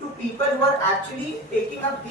to people who are actually taking up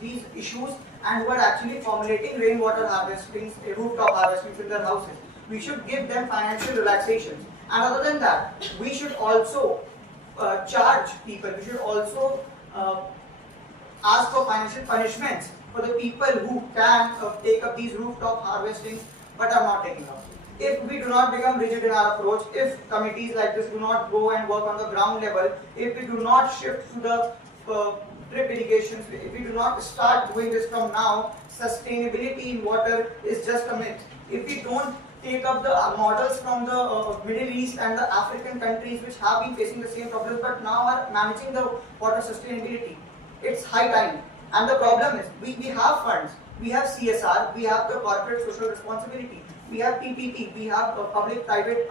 these issues and who are actually formulating rainwater harvesting, rooftop harvesting in their houses. We should give them financial relaxations. And other than that, we should also charge people. We should also ask for financial punishments for the people who can take up these rooftop harvestings but are not taking up. If we do not become rigid in our approach, if committees like this do not go and work on the ground level, if we do not shift to the drip irrigations, if we do not start doing this from now, sustainability in water is just a myth. If we don't take up the models from the Middle East and the African countries which have been facing the same problems but now are managing the water sustainability, it's high time. And the problem is, we have funds, we have CSR, we have the corporate social responsibility, we have PPP, we have public-private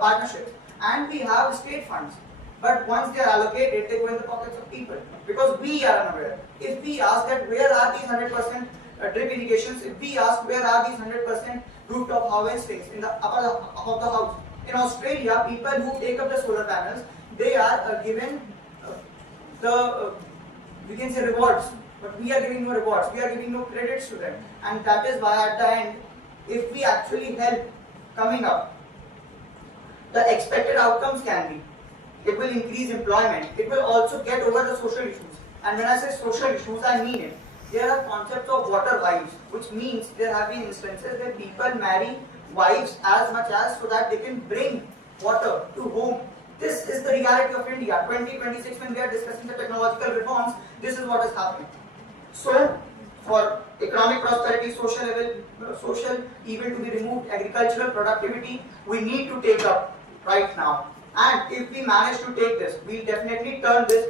partnerships, and we have state funds. But once they are allocated, they go in the pockets of people. Because we are unaware. If we ask that where are these 100% drip irrigations, if we ask where are these 100% rooftop harvestings in the upper of the house, in Australia, people who take up the solar panels, they are given we can say rewards, but we are giving no rewards, we are giving no credits to them. And that is why at the end, if we actually help coming up, the expected outcomes can be, it will increase employment, it will also get over the social issues. And when I say social issues, I mean it. There are concepts of water wives, which means there have been instances where people marry wives as much as so that they can bring water to home. This is the reality of India. 2026, when we are discussing the technological reforms, this is what is happening. So, for economic prosperity, social evil to be removed, agricultural productivity, we need to take up right now. And if we manage to take this, we'll definitely turn this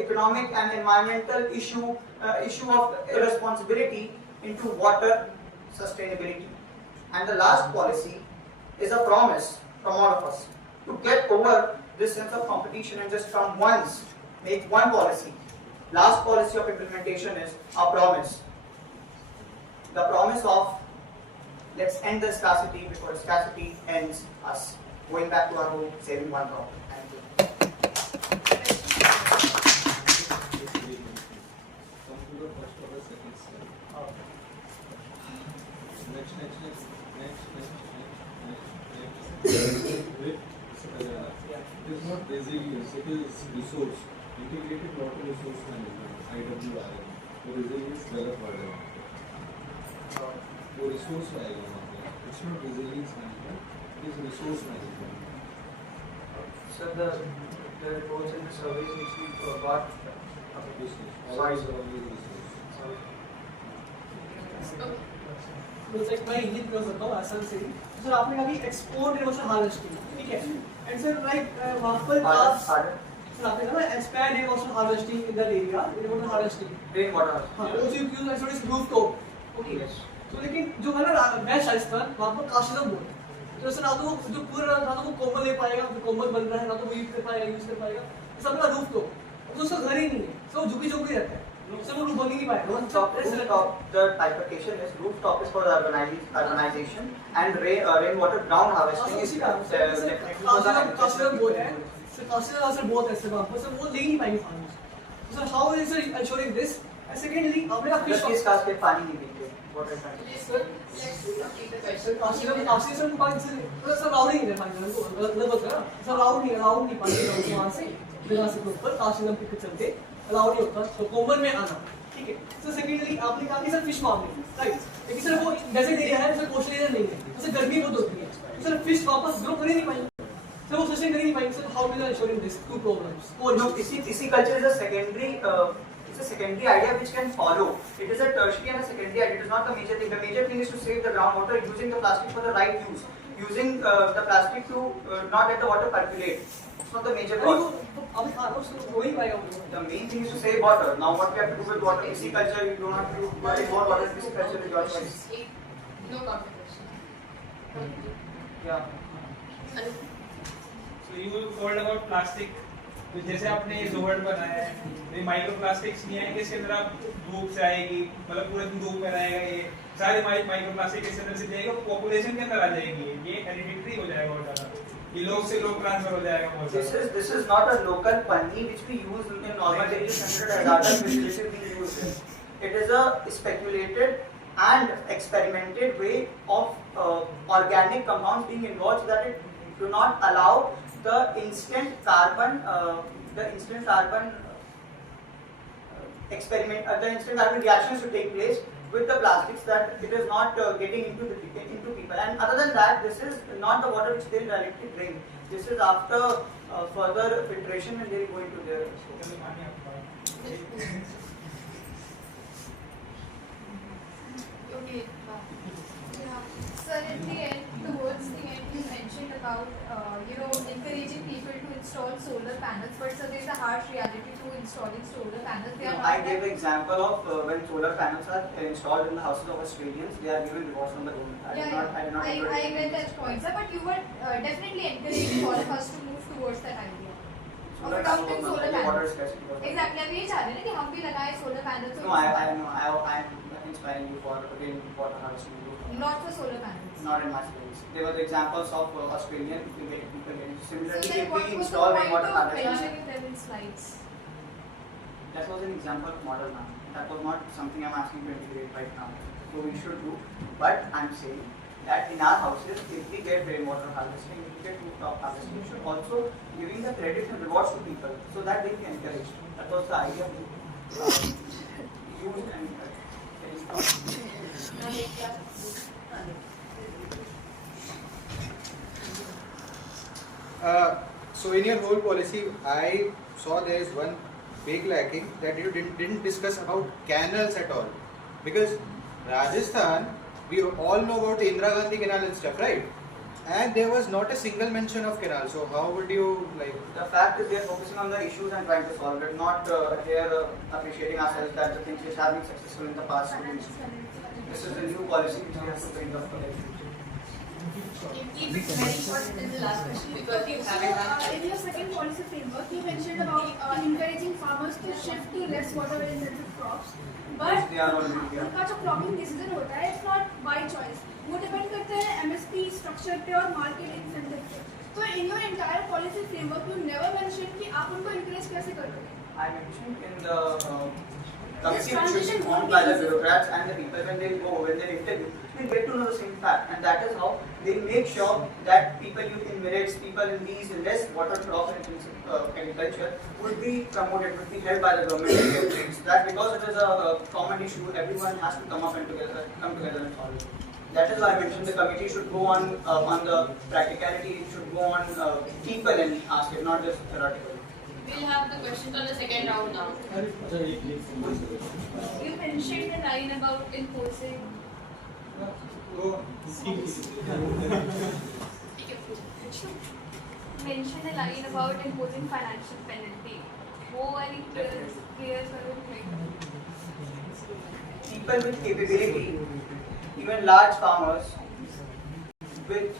economic and environmental issue of irresponsibility into water sustainability. And the last policy is a promise from all of us to get over this sense of competition and just from once make one policy. Last policy of implementation is a promise. The promise of let's end the scarcity before scarcity ends us. Going back to our home, saving one drop. Thank you. It is not resilience, it is resource. Integrated water resource management, IWRM. वो resilience गलत word है. वो resource आएगा वहाँ पे. It's not resilience management, it is resource management. So the reports and the surveys which we got. Sorry, sir. Sorry. तो एक मैं हिंदी प्रयोग करता हूँ आसान से ही. सर आपने कहा कि एक्सपोर्ट इमोशनल हार्वेस्टिंग, ठीक है? एंड सर लाइक वहाँ पर आप सर आपने कहा ना expand emotional harvesting in that area, emotional harvesting rain water. हाँ, also you use as well as rooftop. Okay. तो लेकिन जो है ना वेस्ट राजस्थान वहाँ पर काशीदम बोल. तो सर ना तो जो पूरा ना तो वो कोमल ले पाएगा, तो कोमल बन रहा है ना तो वो यूज कर पाएगा. तो सब का रूफटॉप. तो उसका घर ही नहीं है. सब झुकी रहता है. So वो बन ही नहीं पाएगा. Rooftop, the bifurcation is rooftop is for urbanization and rainwater ground harvesting is definitely for the काशीदम बोल है. सर काशीदम सर बहुत ऐसे वहाँ पर सर वो ले नहीं पाएंगे पानी. Sir how is sir ensuring this? And secondly आपने कहा fish किस कास्ट पे पानी नहीं पीते. सर काशीदम पानी सर राउंड नहीं है पानी को गलत बता. सर राउंड नहीं पानी वहाँ से बिना से ऊपर काशीदम के चलते अलाउड नहीं होता तो कॉमन में आना. ठीक है. सो सेकेंडली आपने कहा कि सर फिश फार्मिंग, राइट? लेकिन सर वो डेजर्ट एरिया है, सर कोस्टल एरिया नहीं है, तो सर गर्मी बहुत होती है, तो सर फिश वापस ग्रो कर ही नहीं पाएंगे, सर वो सस्टेन कर ही नहीं पाएंगे. Sir how do you ensure in this two problems? No, pisciculture is a secondary idea which can follow. It is a tertiary and a secondary idea. It is not the major thing. The major thing is to save the groundwater using the plastic for the right use, using the plastic to not let the water percolate. It's not the major cause. The main thing is to save water. Now what we have to do with water? Pisciculture, you don't have to take more water. Pisciculture is your choice. No competition. Yeah. So you told about plastic. तो जैसे आपने जोहर्ड बनाया है, ये micro plastics नहीं आएंगे इसके अंदर. आप धूप से आएगी, मतलब पूरे दिन धूप में रहेगा, ये सारे माइक्रो प्लास्टिक इसके अंदर से जाएगा, पॉपुलेशन के अंदर आ जाएगी, ये हेरिडिटरी हो जाएगा और ज़्यादा. कि लोग से लोग ट्रांसफर हो जाएगा बहुत सारा। This is not a local panni which we use in normal daily considered hazardous facility being used in. It is a speculated and experimented way of organic compounds being involved so that it do not allow the instant carbon the instant carbon reactions to take place with the plastics, that it is not getting into people. And other than that, this is not the water which they will directly drink. This is after further filtration and they will go into their Okay. Yeah. Sir, at the end, towards the end, you mentioned about encouraging people to install solar panels, but sir, there is a harsh reality to installing solar panels. They are not. I gave an example of when solar panels are installed in the houses of Australians, they are given rewards from the government. I did not I get that point, sir, but you were definitely encouraging all of us to move towards that idea. Of adopting solar panels. Exactly. अब ये चाह रहे हैं ना कि हम भी लगाएं solar panels. No, I am inspiring you for rainwater harvesting. Not for solar panels. Not in my schools. They were the examples of Australian people getting. So Similarly, then if what we was the install point rainwater of harvesting, mentioning them in slides? that was an example of model now. That was not something I'm asking to integrate right now. So we should do. But I'm saying that in our houses, if we get rainwater harvesting, if we get rooftop harvesting, we should also giving the credit and rewards to people so that they can encourage. That was the idea of use and So in your whole policy, I saw there is one big lacking that you didn't discuss about canals at all. Because Rajasthan, we all know about the Indira Gandhi canal and stuff, right? And there was not a single mention of canal. So how would you like? The fact is they are focusing on the issues and trying to solve it, not here appreciating ourselves that the things which have been successful in the past. This is a new policy which we have to bring up for the future. Keep it very short in the last question because you have in your second policy framework, you mentioned about encouraging farmers to shift to less water intensive crops. But They are already here. उनका जो cropping decision होता है, it's not by choice. वो depend करते हैं MSP structure पे और market incentive पे. तो in your entire policy framework, you never mentioned कि आप उनको encourage कैसे करोगे. I mentioned in the committee which should be formed by the bureaucrats and the people when they go, when they interview, they get to know the same fact, and that is how they make sure that people in millets, people in these less water crop intensive agriculture would be promoted, would be held by the government. So that because it is a common issue, everyone has to come together and solve it. That is why I mentioned the committee should go on the practicality, it should go on people and ask it, not just theoretical. We'll have the questions on the second round now. You mentioned the line about imposing. Mentioned a line about imposing financial penalty. वो वाली clear करो People with capability, even large farmers, with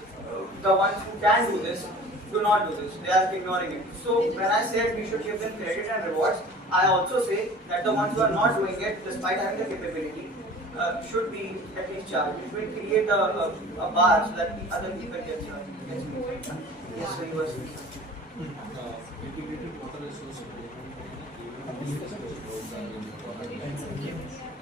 the ones who can do this, do not do this. They are ignoring it. So when I said we should give them credit and rewards, I also say that the ones who are not doing it, despite having the capability, should be at least charged. It will create a bar so that the other people get charged. Yes, so you were saying. Integrated water resource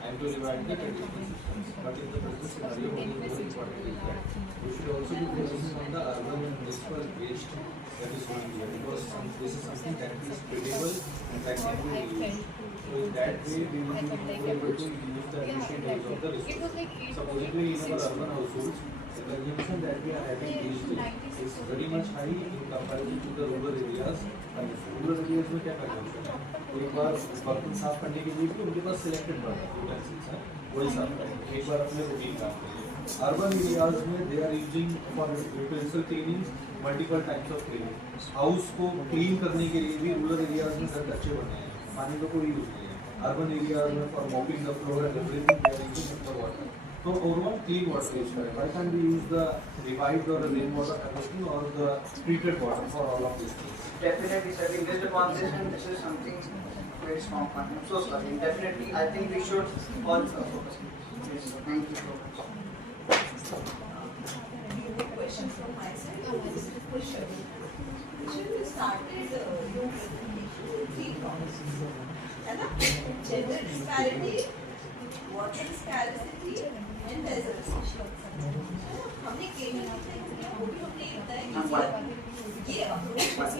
and to revive the traditional systems. But in the present scenario, what is more important is that we should also be focusing on the urban and municipal waste that is going here, because this is something that is credible and that can be reused. So in that way, we will be able to use the efficient use of the resources. Supposedly in our urban households, the consumption that we are having these days is very much high in comparison to the rural areas. And rural areas में क्या consumption है? तो एक बार बर्तन साफ करने के लिए भी उनके पास सिलेक्टेड utensils हैं, वही साफ करेंगे. एक बार अपने रूटीन काम करेंगे. Urban areas में they are using for utensil cleaning multiple types of cleaning. House को clean करने के लिए भी rural areas में घर अच्छे बने हैं. पानी का कोई use नहीं है. Urban areas में for mopping the floor and everything they are using the water. So overall clean water use करें. Why can't we use the revived or rainwater harvesting or the treated water for all of these things? Definitely, sir. We based upon this, and this is something very strong point. I'm so sorry. Definitely, I think we should all focus. Yes, sir. Thank you so much. Question from my side. We started your presentation with 3 topics. है ना? Gender disparity, water scarcity, and desertification. हमने केवल वो भी हमने इतना ये approach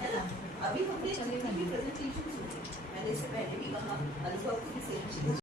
है ना? अभी हमने जितनी भी प्रेजेंटेशन सुनी, मैंने इससे पहले भी कहा, अनुभव की सेम चीज